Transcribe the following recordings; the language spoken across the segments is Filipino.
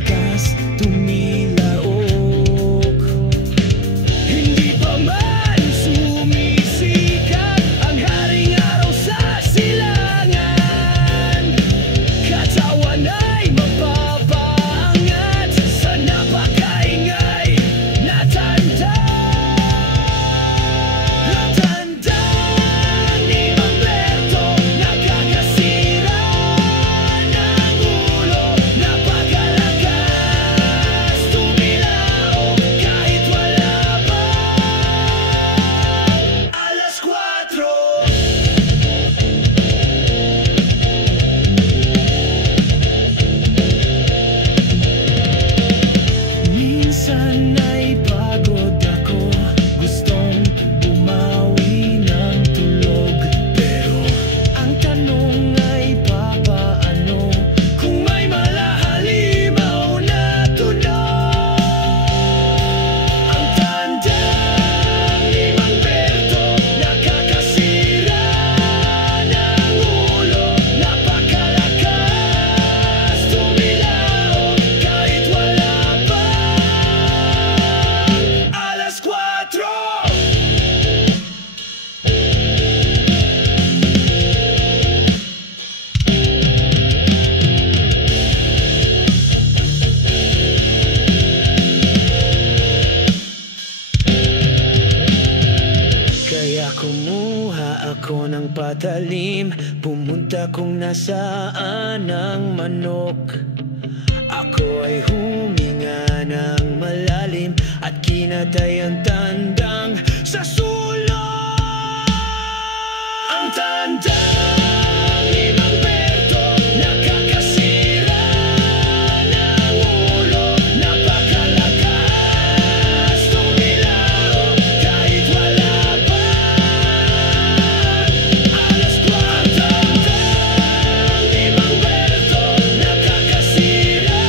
lakas tumilaok. Hindi pa man sumisikat ang haring araw sa silangan, katawan ay mapapaangat sa napakaingay na tanda. Ang tanda ni Mamberto, nakakasira ng ulo, napakalakas tumilaok kahit wala pa alas 4. Minsan ay pagod ako, gustong bumawi ng tulog. Pero ang tanong ay papaano kung may malahalimaw na tunog? Ang tanda ni Mamberto, nakakasira ng ulo, napakalakas tumilaok kahit wala pa alas 4. Kaya kumuha ako ng patalim, pumunta kung nasaan ang manok. Ako ay huminga ng malalim at kinatay ang tandang sa sulok. Ang tanda ni Mamberto, nakakasira ng ulo, napakalakas tumilaok kahit wala pa alas 4. Ang tanda ni Mamberto, nakakasira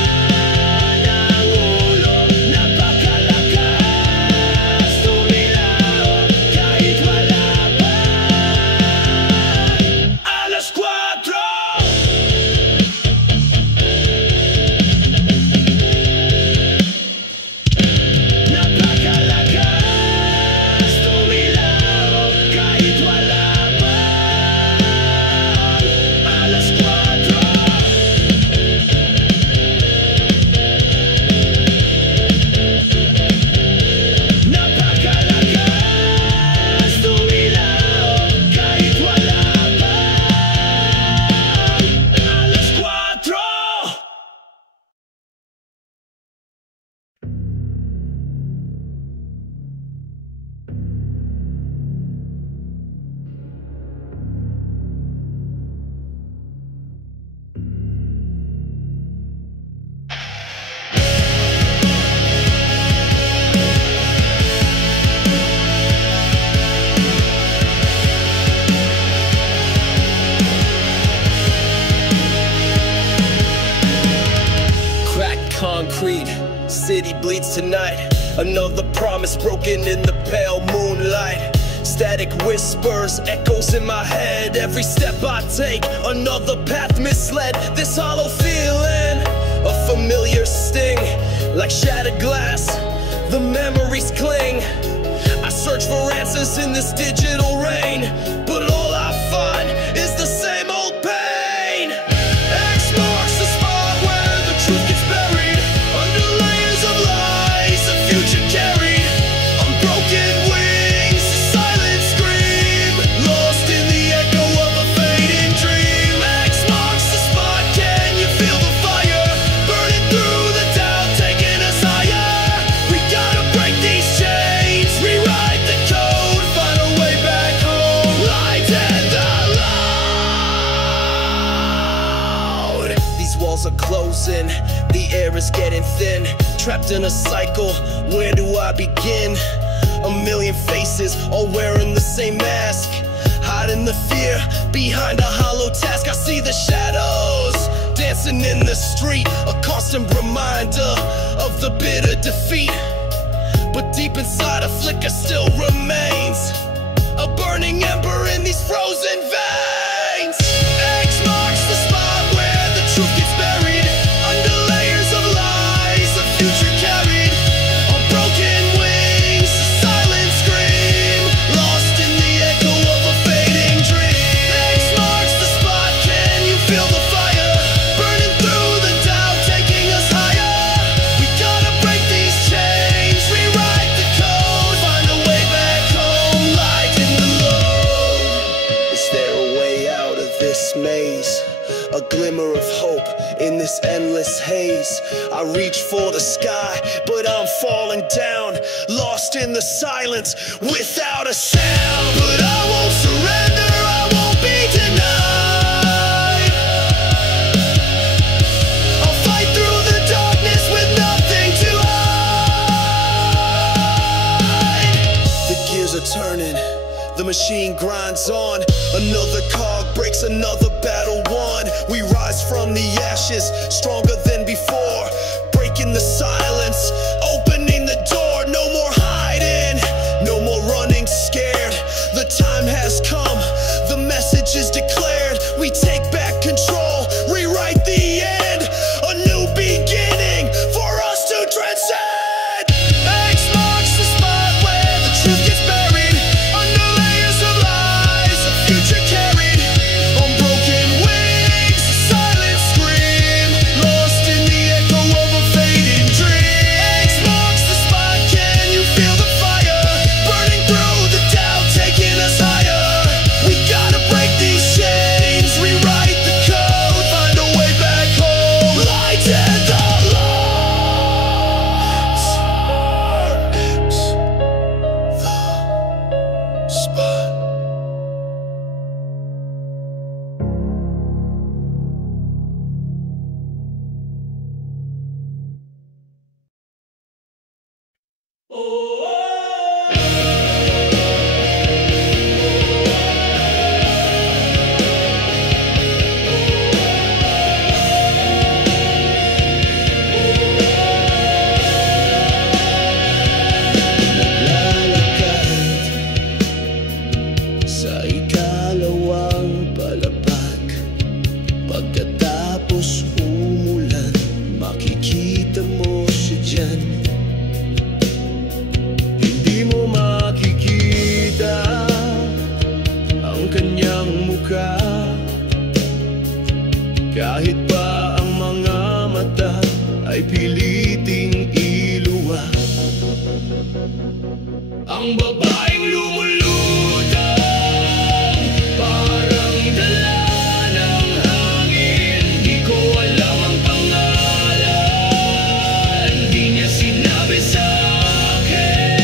ng ulo, napakalakas tumilaok kahit wala pa alas 4. Napakalakas tumilaok kahit wala pa alas 4. Napakalakas tumilaok kahit wala pa alas 4. Cracked concrete, city bleeds tonight. Another promise broken in the pale moonlight. Static whispers, echoes in my head. Every step I take, another path misled. This hollow feeling, a familiar sting. Like shattered glass, the memories cling. I search for answers in this digital rain, but all I find is the same old pain. X marks the spot where the truth gets buried under layers of lies, the future carried on broken wings. A silent scream, lost in the echo of a fading dream. X marks the spot, can you feel the fire burning through the doubt, taking us higher? We gotta break these chains, rewrite the code, find a way back home. Light and loud. These walls are closing, the air is getting thin. Trapped in a cycle, where do I begin? A million faces, all wearing the same mask, hiding the fear behind a hollow task. I see the shadows dancing in the street, a constant reminder of the bitter defeat. But deep inside a flicker still remains, a burning ember in these frozen veins. X marks the spot where the truth gets buried under layers of lies. this maze, a glimmer of hope in this endless haze. I reach for the sky, but I'm falling down, lost in the silence without a sound. But I won't surrender, I won't be denied. I'll fight through the darkness with nothing to hide. The gears are turning, the machine grinds on. Another cog breaks, another battle won. We rise from the ashes, stronger than before, breaking the silence, opening the door. No more hiding, no more running scared. The time has come, the message is declared. We take back control, rewrite the end, a new beginning for us to transcend. X marks the spot where the truth gets buried under layers of lies, a future carried on broken wings, a silent scream lost in the echo of a fading dream. X marks the spot, can you feel the fire burning through the doubt, taking us higher? We gotta break these chains, rewrite the code, find a way back home. Light and the lights. X the spot. Sa ikalawang palapag, pagkatapos umulan, makikita mo siya dyan. Hindi mo makikita ang kanyang mukha, kahit pa ang mga mata ay piliting iluwa. Ang babaeng lumulutang, parang dala ng hangin. Di ko alam ang pangalan, di niya sinabi sa akin.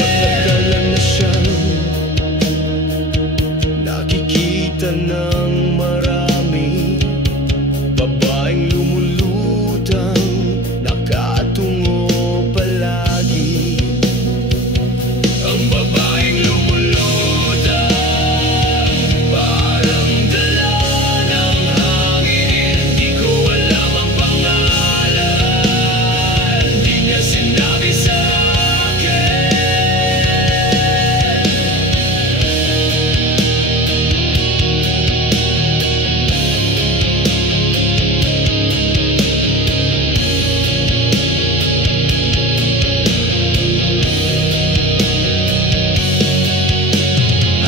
Pagkakalan na siyang nakikita ng marami, babaeng lumulutang, nakatungo palagi. Ang babaeng lumulutang, parang dala ng hangin. Di ko alam ang pangalan, di niya sinabi sa akin.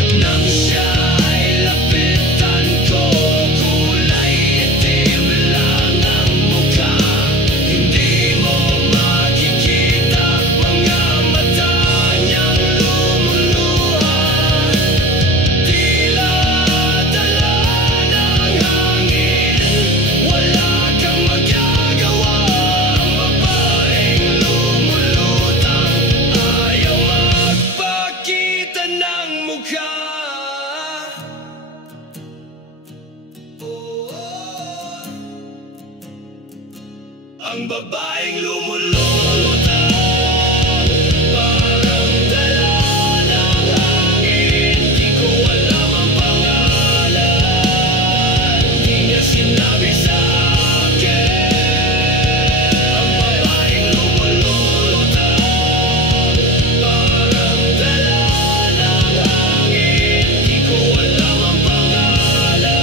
At nang siya ay lapitan ko, kulay itim lang ang mukha. Hindi mo makikita mga mata niyang lumuluha. Tila dala ng hangin, wala kang magagawa. Ang babaeng lumulutang, ayaw magpakita ng mukha. Ang babaeng lumulutang, parang dala ng hangin. Di ko alam ang pangalan, di niya sinabi sa akin. Ang babaeng lumulutang, parang dala ng hangin. Di ko alam ang pangalan,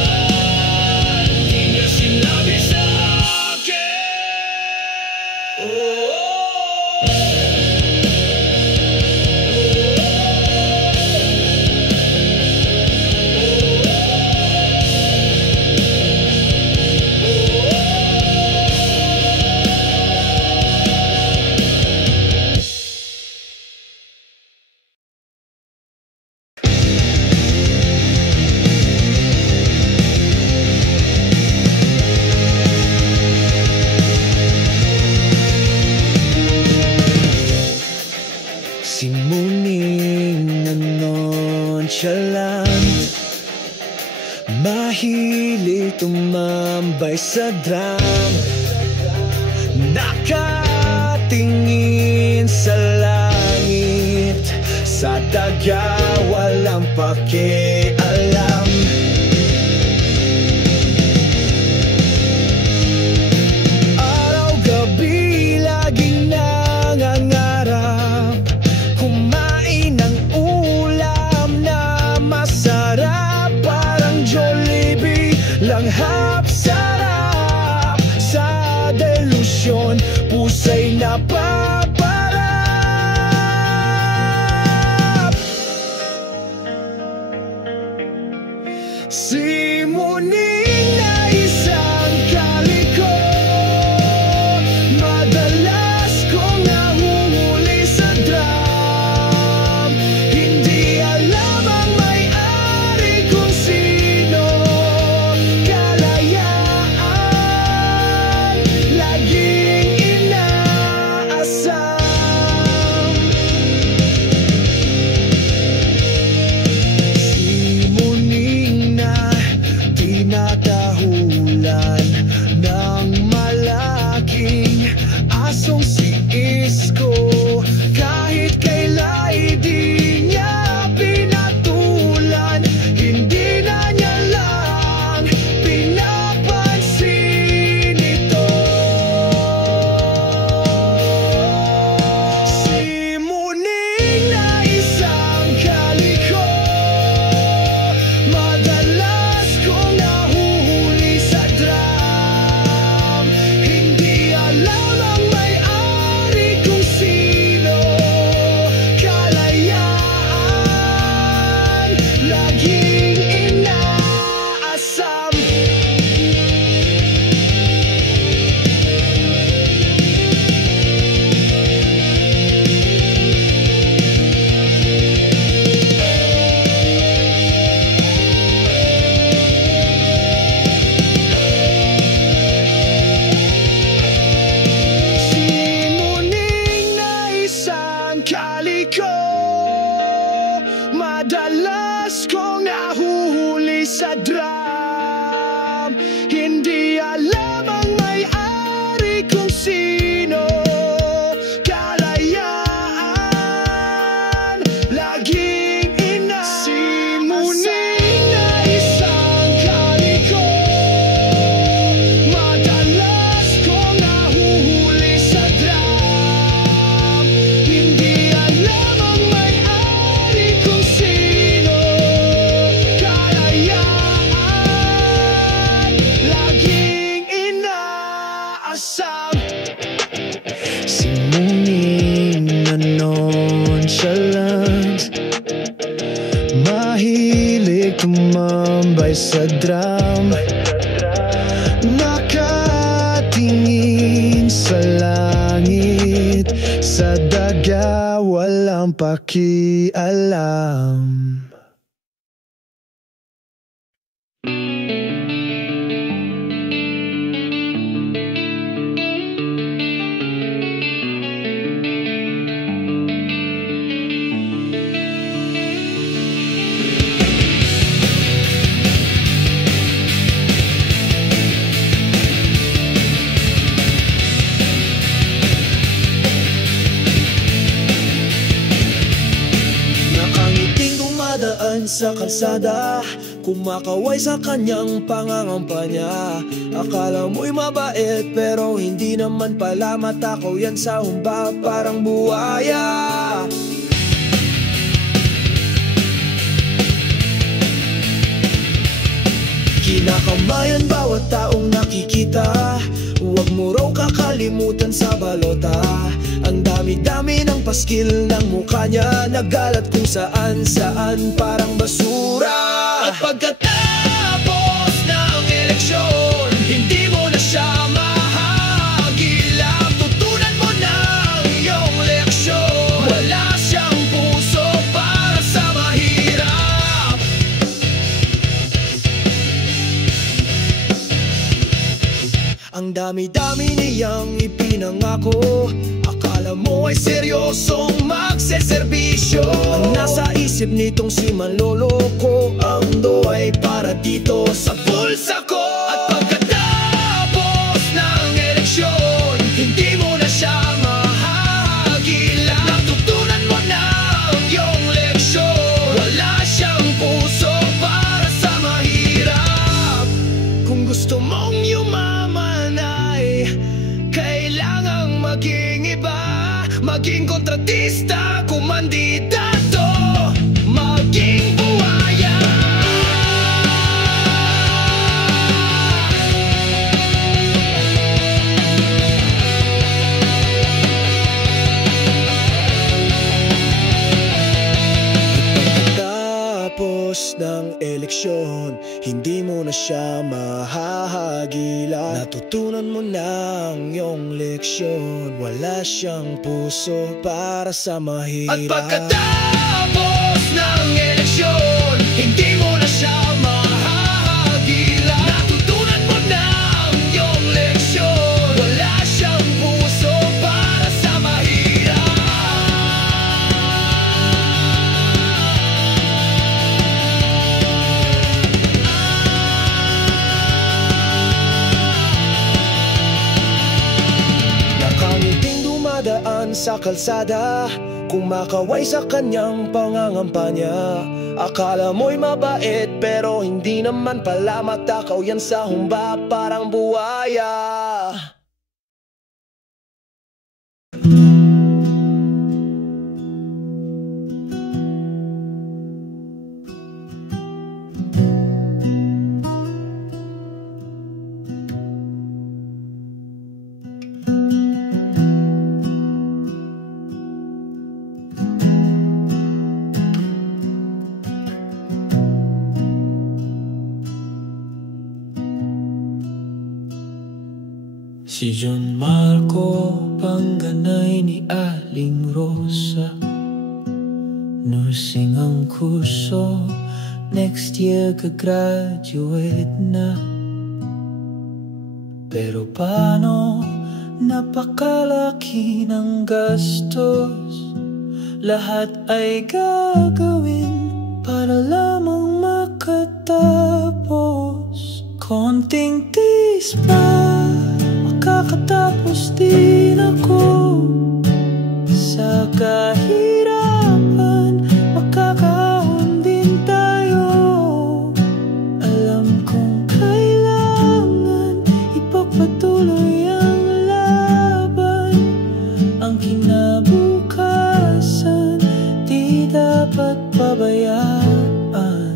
di niya sinabi sa akin. Oh, oh, oh. Mahilig tumambay sa drum, nakatingin sa langit, sa daga walang pakialam. Araw-gabi laging nangangarap kumain ng ulam na masarap, parang Jollibee, langhap sarap. Sa delusyon pusa'y napaparap. Simuning na isang kaliko, madalas kong nahuhuli sa drum. Hindi alam ang may-ari kung sino, kalayaan laging inaasam. Simuning na tinatahulan ng malaking asong si Isko, kahit kaila'y di niya pinatulan, hindi na niya lang pinapansin ito. Simuning na isang kaliko, madalas kong nahuhuli sa drum. Hindi alam ang may-ari kung sino, kalayaan laging inaasam. Simuning na isang kaliko, madalas kong nahuhuli sa drum. Hindi alam ang may-ari kung sino, kalayaan laging inaasam. Simuning na isang kaliko, madalas kong nahuhuli sa drum. Hindi alam ang may-ari kung sino, kalayaan laging inaasam. Simuning na nonchalant, mahilig tumambay sa drum, nakatingin sa langit, sa daga walang pakialam. Nakangiting dumadaan sa kalsada, kumakaway sa kanyang pangangampanya. Akala mo'y mabait pero hindi naman pala, matakaw yan sa humba parang buhaya. Kinakamayan bawat taong nakikita, huwag mo raw kakalimutan sa balota. Ang dami-dami ng paskil ng mukha niya, nagalat kung saan-saan parang basura. At pagkatapos ng eleksyon, hindi mo na siya mahagilap. Tutunan mo ng iyong leksyon, wala siyang puso para sa mahirap. Ang dami-dami niyang ipinangako, akala mo ay seryosong magseserbisyo. Ang nasa isip nitong si Manloloko, ang do ay para dito sa artista, kumandidato, maging buhaya. Pagkatapos ng eleksyon, hindi mo na siya mahahagila. Natutunan mo na ang iyong leksyon, wala siyang puso para sa mahirap. At pagkatapos ng eleksyon, hindi mo na siya mahahagila. Natutunan mo na ang iyong leksyon, wala siyang puso para sa mahirap. Nakangiting dumadaan sa kalsada, kumakaway sa kanyang pangangampanya. Akala mo'y mabait pero hindi naman pala, matakaw yan sa humba parang buhaya. Si John Marco, pangganay ni Aling Rosa. Nursing ang kurso, next year ka-graduate na. Pero paano, napakalaki ng gastos. Lahat ay gagawin para lamang makatapos. Konting tiis pa, makakatapos din ako. Sa kahirapan, makakaahon din tayo. Alam kong kailangan ipagpatuloy ang laban. Ang kinabukasan, di dapat pabayaan.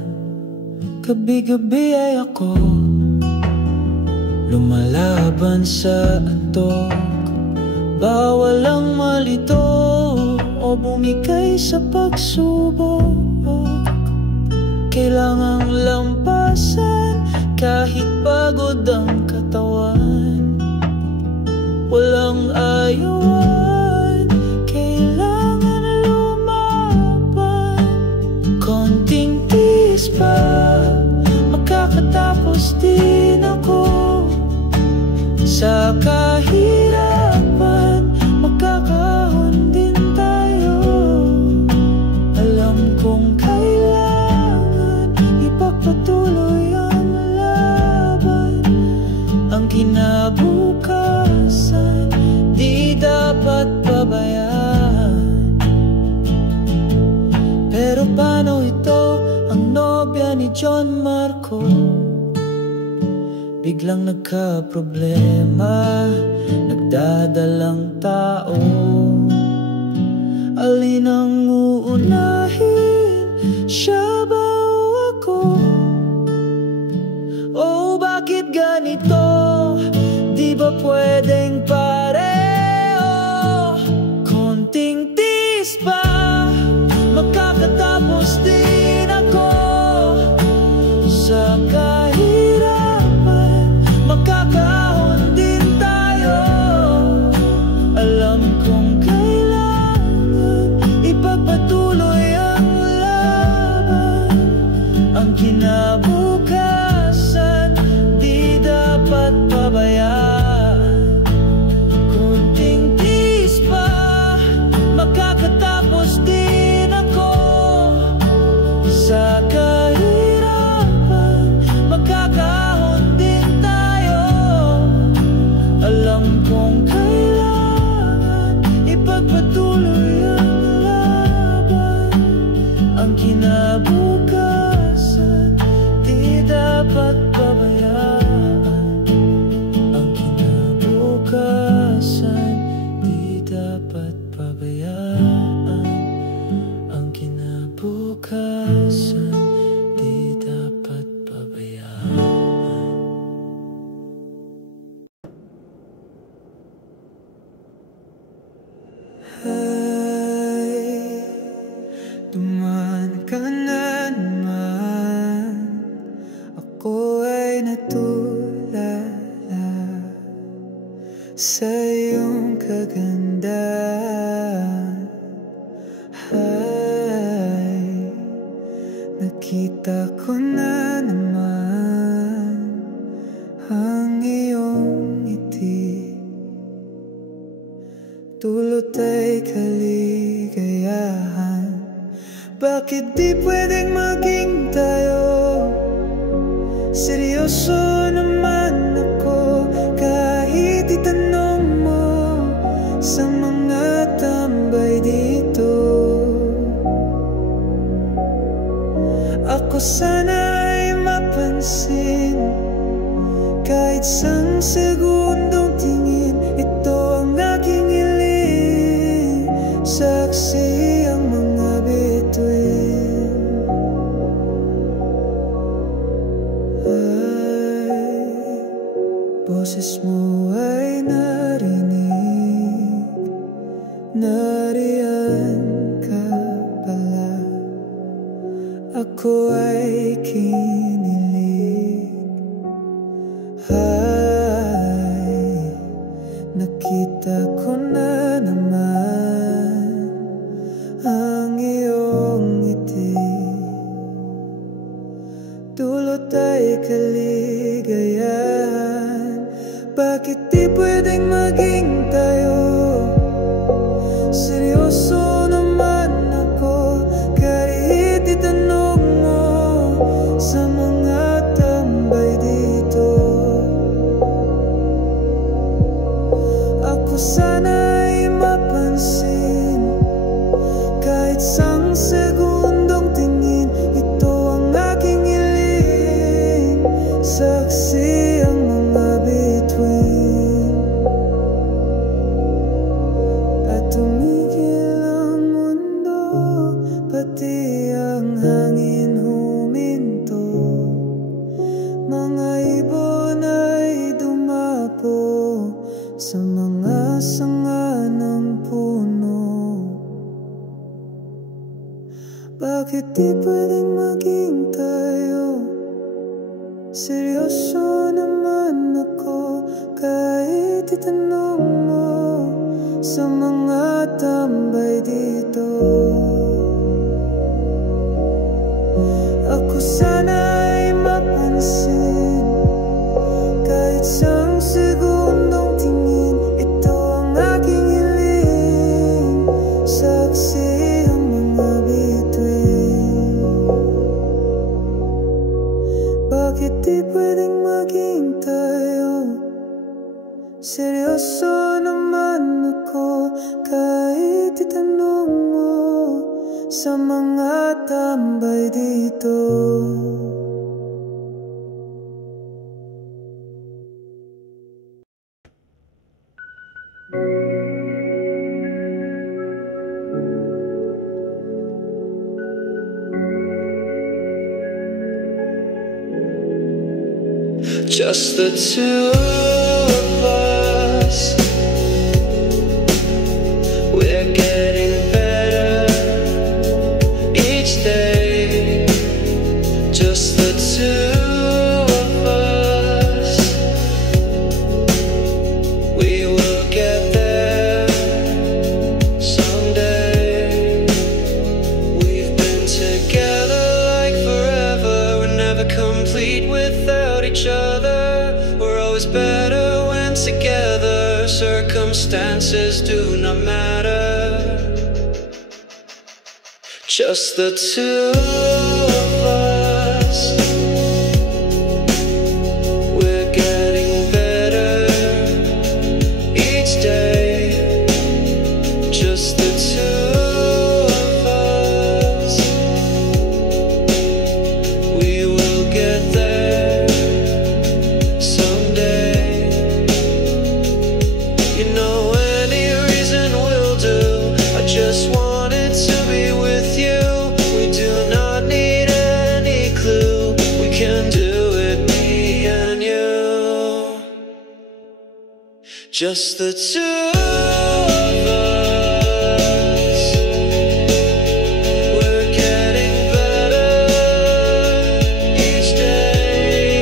Gabi-gabi ay ako lumalaban sa antok. Bawal ang malito o bumigay sa pagsubok. Kailangang lampasan kahit pagod ang katawan. Walang ayawan, kailangan lumaban. Konting tiis pa, makakatapos din ako. Sa kahirapan, makakaahon din tayo. Alam kong kailangan ipagpatuloy ang laban. Ang kinabukasan, di dapat pabayaan. Pero paano ito, ang nobya ni John Marco? Biglang nagka-problema, nagdadalang tao. Alin ang uunahin, siya ba o ako? Oh, bakit ganito? Di ba pwedeng pareho? Konting tiis pa, makakatapos din ako. Sa kahirapan, makakaahon din tayo. Alam kong kailangan ipagpatuloy ang laban. Ang kinabukasan, di dapat pabayaan. Kunting tiis pa, makakatapos din ako. Sa kahirapan, makakaahon din tayo. Alam kong kailangan ipagpatuloy ang laban. Ang kinabukasan, di dapat pabayaan. Ang kinabukasan, di dapat pabayaan. Ako ay natulala sa iyong kagandahan. Ay, nakita ko na naman ang iyong ngiti. Dulot ay kaligayahan. Bakit di pwedeng maging tayo? Seryoso naman ako kahit itanong mo sa mga tambay dito. Ako sana ay mapansin kahit isang segundong tingin. Ito ang aking hiling, saksi ang mga bituin. Ay, boses mo ay narinig, nariyan ka pala. Ako ay kinilig. Ay, nakita ko na naman ang iyong ngiti. Dulot ay kaligayahan. Bakit di pwedeng maging tayo? Seryoso naman ako kahit itanong mo sa mga tambay dito. Ako sana ay mapansin kahit isang segundong tingin. Ito ang aking hiling, saksi ang mga bituin. At tumigil ang mundo, pati ang hangin huminto. Mga ibon ay dumapo sa mga sanga ng puno. Bakit di pwedeng maging tayo? Seryoso naman ako kahit itanong mo sa mga tambay dito. Ako sana ay mapansin kahit isang segundong tingin. Ito ang aking hiling, saksi ang mga bituin. Bakit di pwedeng maging tayo? Seryoso naman ako kahit itanong mo sa mga tambay dito. Just the two of us. We're getting better each day. Just the two of us. We will get there someday. We've been together like forever. We're never complete without each other. We're always better when together. Circumstances do not matter. Just the two of us. We're getting better each day. Just the two of us. We will get there someday. You know, any reason will do. I just wanted to be with you. We do not need any clue. We can do it, me and you. Just the two of us. We're getting better each day.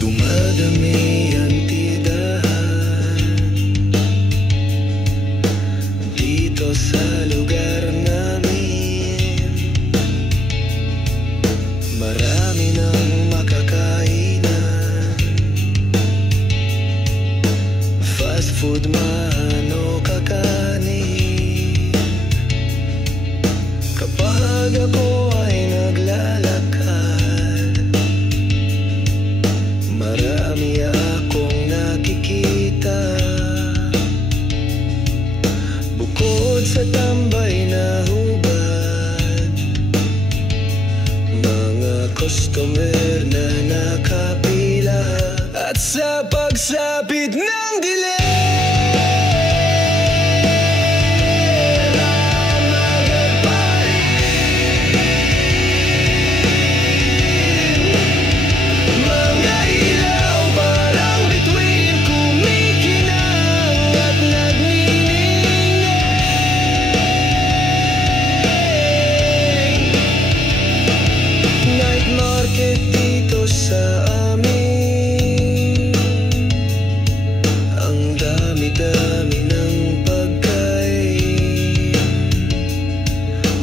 Dumadami ang tidahan dito sa lugar namin. Marami ng makakainan, fast food man o kakanin. Kapag ako ay naglalakad, marami akong nakikita. Bukod sa tambay na hubad, mga customer na nakapila. At sa pagsapit ng dilim, dito sa amin, ang dami-dami ng pagkain.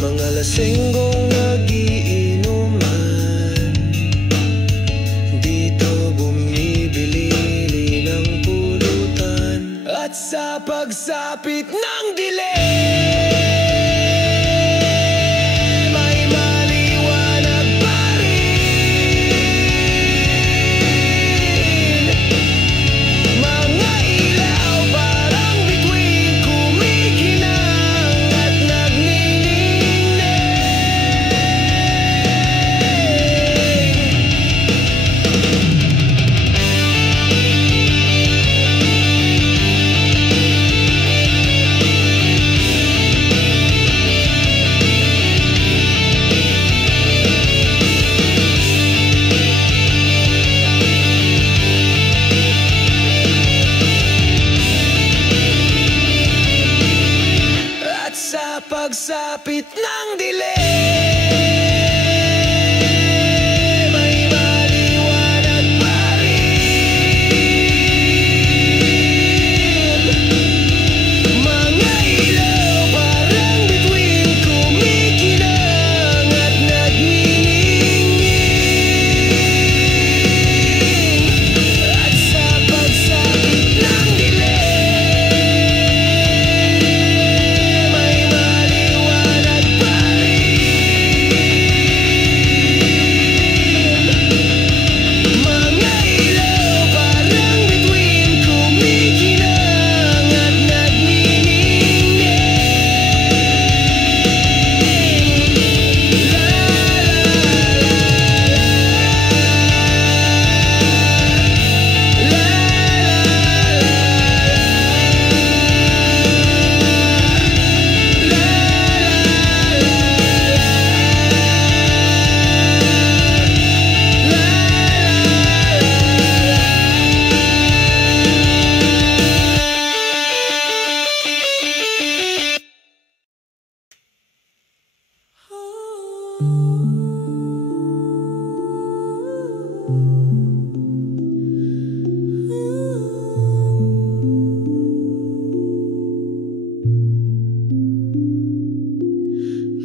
Mga lasenggong nagiinuman, dito bumibili ng pulutan. At sa pagsapit ng dilim, pagsapit ng dilim, may maliwanag pa rin. Mga ilaw parang bituin kumikinang at nagniningning. At sa pagsapit ng dilim,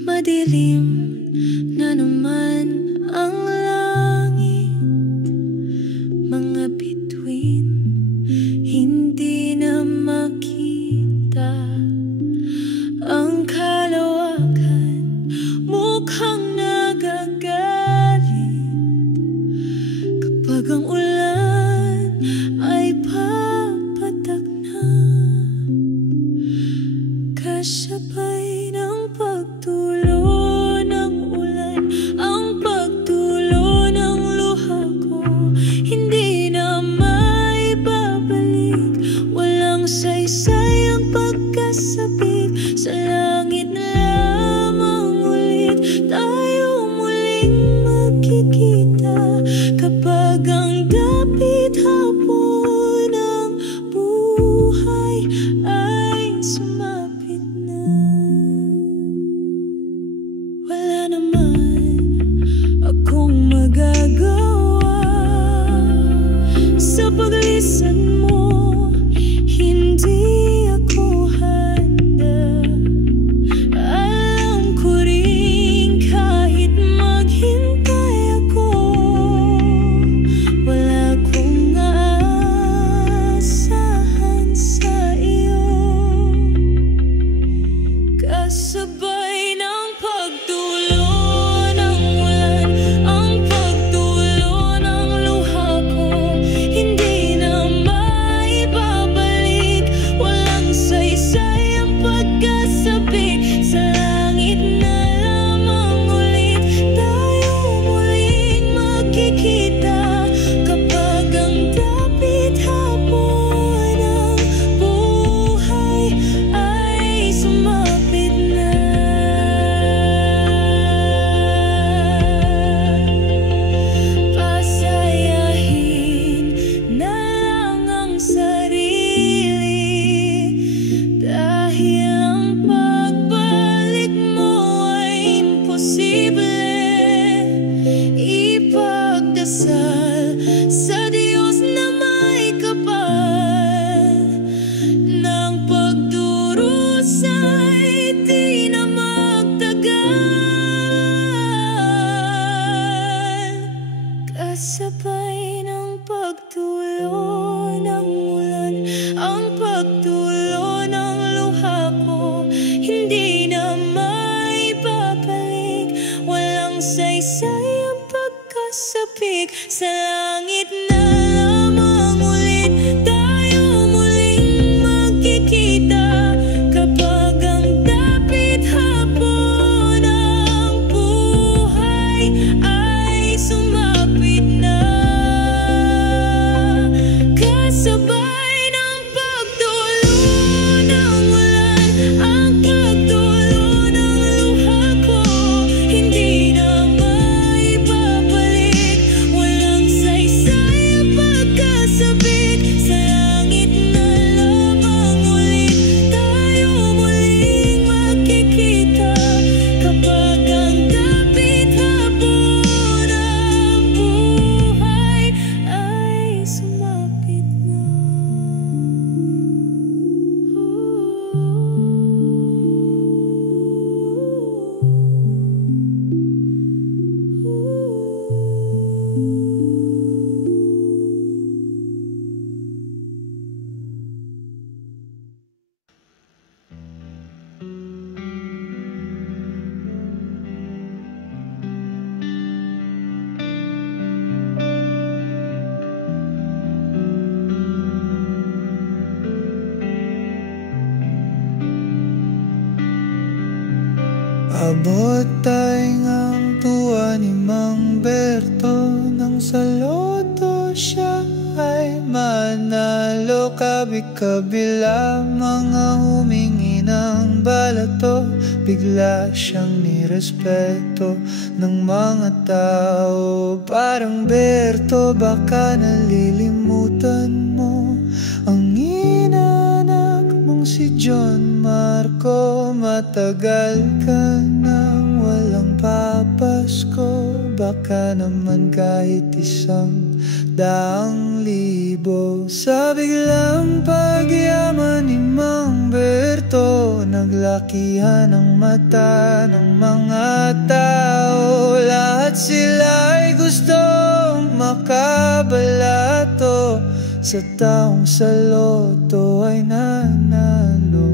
madilim na naman ang langit, mga bituin hindi na makita. Ang kalawakan mukhang nagagalit kapag ang ulan ay papatak na, kasabay ng pagtulo ng ulan. Ang pagtulo ng luha ko hindi na maibabalik. Walang saysay ang pagkasabik, sa langit na lamang ulit tayo muling magkikita. Kapag ang dapit hapon bilisan mo, hindi ako handa. Alam ko rin kahit maghintay ako, wala akong aasahan sa iyo. Kasabay ng pagtulo ng ulan, ang pagtulo ng luha ko, hindi na maibabalik. Walang saysay ang pagkasabik, sa langit na lamang ulit tayo muling magkikita. Kapag ang dapit hapon ng buhay ay sumapit na, pasayahin na lang ang sarili, dahil ang pagbalik mo ay imposible. Ipagdasal sa Diyos na may kapal ng pagdurusa'y di na magtagal. Kasabay ng pagtulo ng ulan, ang pagtulo ng luha ko, hindi na maibabalik. Walang saysay ang pagkasabik, sa langit na lamang ulit tayo muling magkikita. Kapag ang dapit hapon ng buhay ay sumapit na, kasabay ng pagtulo ng ulan, ang pagtulo ng luha ko, hindi na maibabalik. Walang saysay ang pagkasabik, sa langit na lamang ulit tayo muling magkikita. Kapag ang dapit hapon ng buhay ay sumapit na. Abot taingang tuwa ni Mang Berto, nang sa loto siya ay manalo. Kabi-kabila mga humingi ng balato, bigla siyang nirespeto ng mga tao. Parang Berto, baka nalilimutan mo ang inanak mong si John Marco. Matagal ka nang walang papasko, baka naman kahit 100,000. Sa biglang pagyaman ni Mang Berto, naglakihan ang mata ng mga tao. Lahat sila ay gustong makabalato, sa taong sa loto ay nanalo.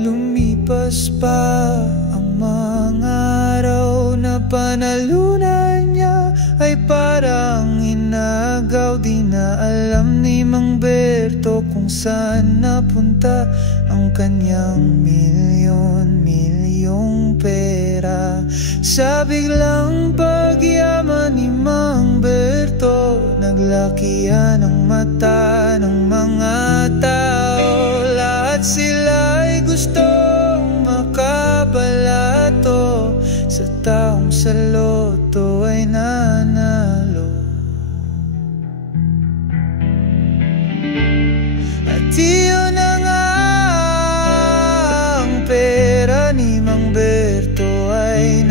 Lumipas pa ang mga araw, na panalunan niya ay parang inagaw. Di na alam ni Mang Berto kung saan napunta ang kanyang milyon-milyong pera. Sa biglang pagyaman ni Mang Berto, naglakihan ang mata ng mga tao. Lahat sila ay gustong makabalato, sa taong sa loto ay nanalo. At iyon na nga, ang pera ni Mang Berto ay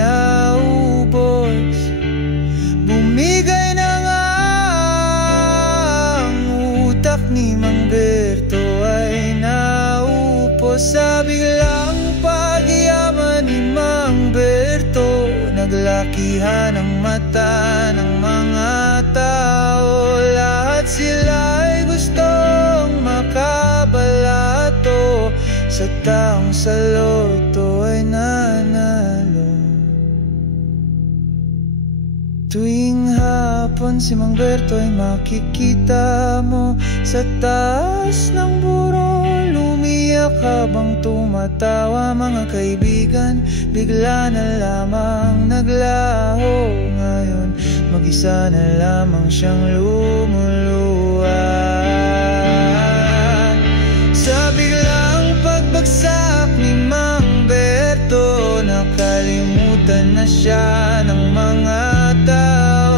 kalakihan ng mata ng mga tao. Lahat sila'y gustong makabalato, sa taong sa loto ay nanalo. Tuwing hapon si Mang Berto ay makikita mo sa taas ng burol, umiyak habang tumatawa. Mga kaibigan, bigla na lamang naglaho. Ngayon, mag-isa na lamang siyang lumuluwa. Sa biglang pagbagsak ni Mang Berto, nakalimutan na siya ng mga tao.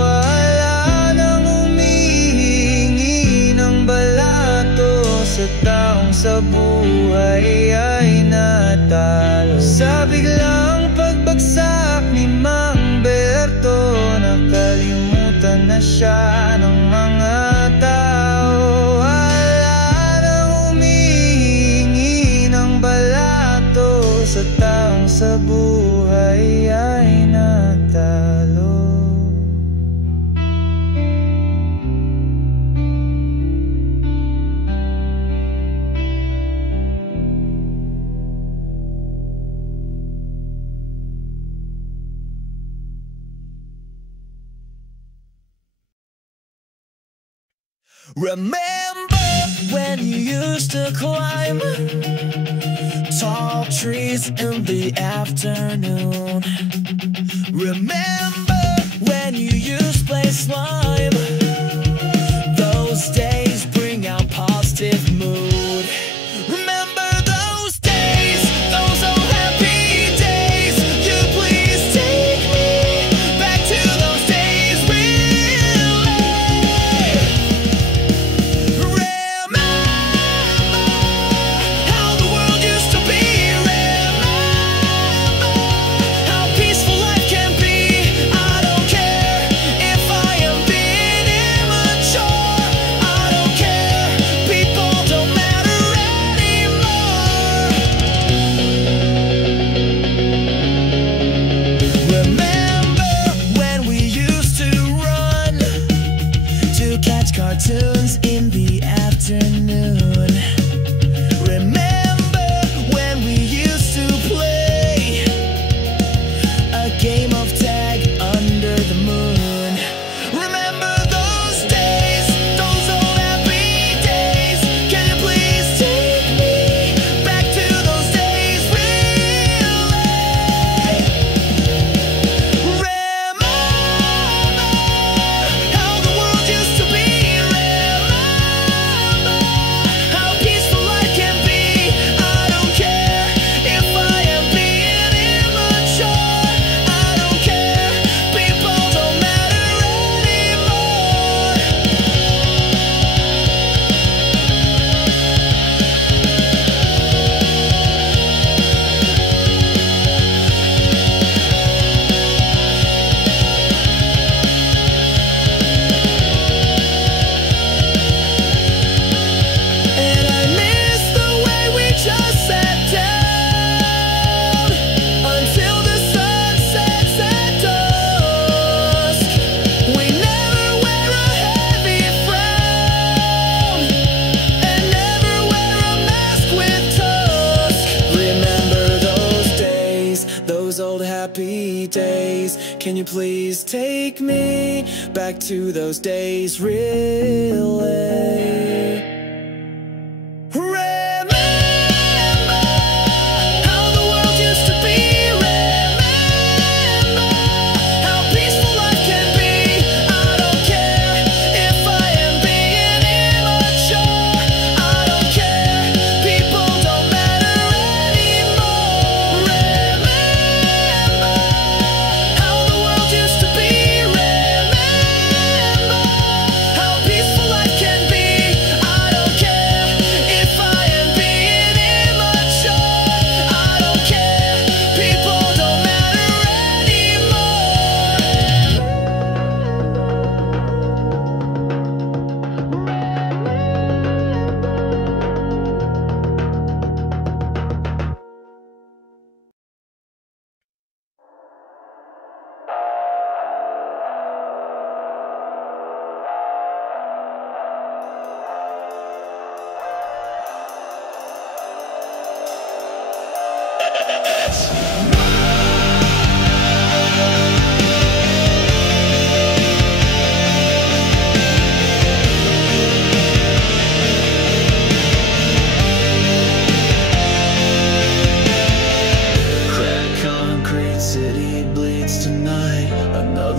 Wala nang humihingi ng balato, sa taong sa buhay ay natalo. Sa biglang pagbagsak ni Mang Berto, nakalimutan na siya ng mga tao. Wala nang humihingi ng balato, sa taong sa buhay ay natalo. Remember when you used to climb tall trees in the afternoon? Remember when you used to play slime? Those days bring out positive mood. Remember those days, those old happy days. You please take me back to those days, really. Remember how the world used to be. Remember how peaceful life can be. I don't care if I am being immature. I don't care, people don't matter anymore. Remember when we used to run to catch cartoons in the afternoon? Remember when we used to play a game of tag under the moon? Remember those days, those old happy days. Can you please take me back to those days, really? Remember how the world used to be. Remember how peaceful life can be. I don't care if I am being immature. I don't care, people don't matter anymore. And I miss the way we just sat down until the sun sets at dusk. We never wear a heavy frown and never wear a mask with tusk. Remember those days, those old happy days. Can you please take me back to those days, really? Remember how the world used to be. Remember how peaceful life can be. I don't care if I am being immature. I don't care, people don't matter anymore. Remember how the world used to be. Remember how peaceful life can be. I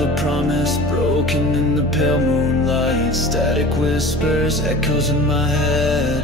Another promise broken in the pale moonlight. Static whispers, echoes in my head.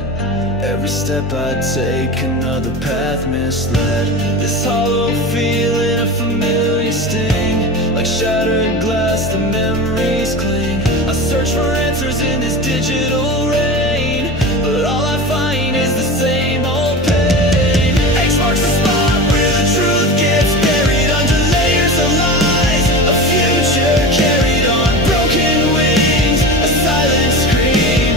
Every step I take, another path misled. This hollow feeling, a familiar sting. Like shattered glass, the memories cling. I search for answers in this digital rain, but all I find is the same old pain. X marks the spot where the truth gets buried under layers of lies. A future carried on broken wings. A silent scream,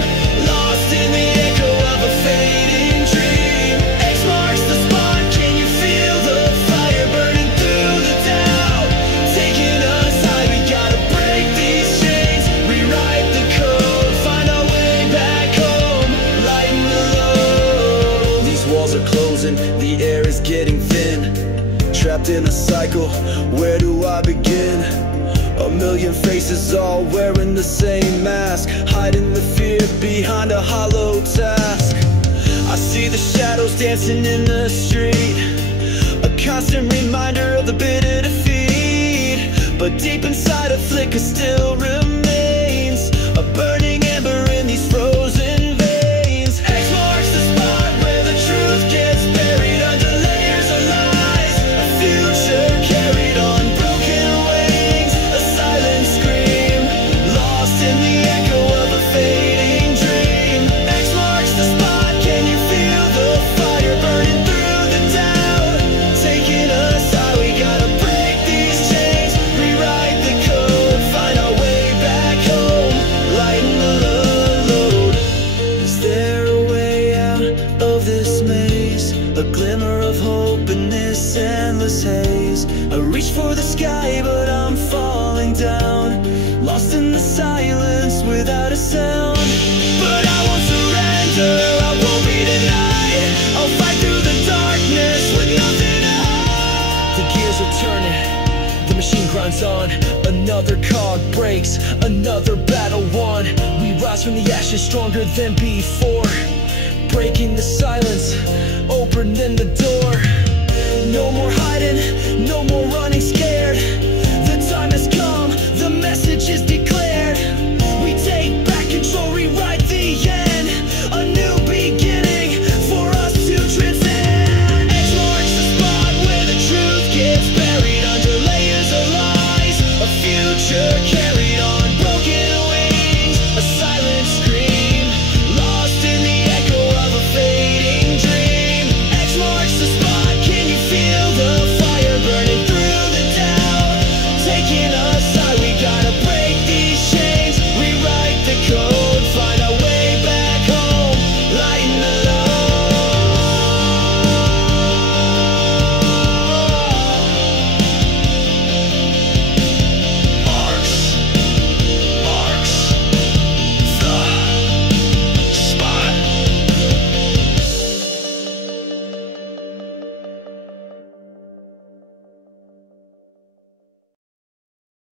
lost in the echo of a fading dream. X marks the spot, can you feel the fire burning through the doubt? Taking us high, we gotta break these chains. Rewrite the code, find our way back home. Lighten the load. These walls are closing, the air is getting thin. Trapped in a cycle, where do I begin? A million faces all wearing the same mask, hiding the fear behind a hollow task. I see the shadows dancing in the street, a constant reminder of the bitter defeat. But deep inside a flicker still remains, a burning ember in these frozen veins. X marks the spot where the truth gets buried under layers of lies. A future carried on broken wings. A silent scream, lost in the echo of a fading dream. X marks the spot, can you feel the fire burning through the doubt? Taking us high, we gotta break these chains. Rewrite the code, find our way back home. Lighten the load. Is there a way out of this maze? A glimmer of hope in this endless haze. I reach for the sky, but I'm falling down, lost in the silence without a sound. But I won't surrender, I won't be denied. I'll fight through the darkness with nothing to hide. The gears are turning, the machine grinds on. Another cog breaks, another battle won. We rise from the ashes stronger than before, breaking the silence, opening the door. No more hiding,